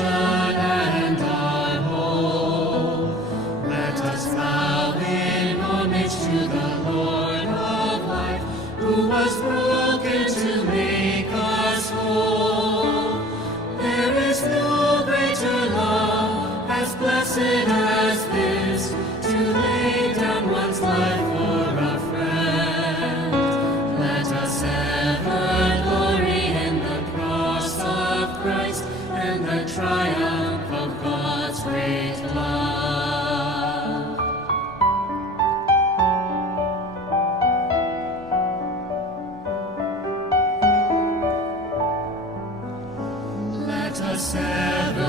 and our hope. Let us bow in homage to the Lord of life, who was broken to make us whole. There is no greater love as blessed as this, to lay down one's life for a friend. Let us ever glory in the cross of Christ and the triumph of God's great love. Let us ever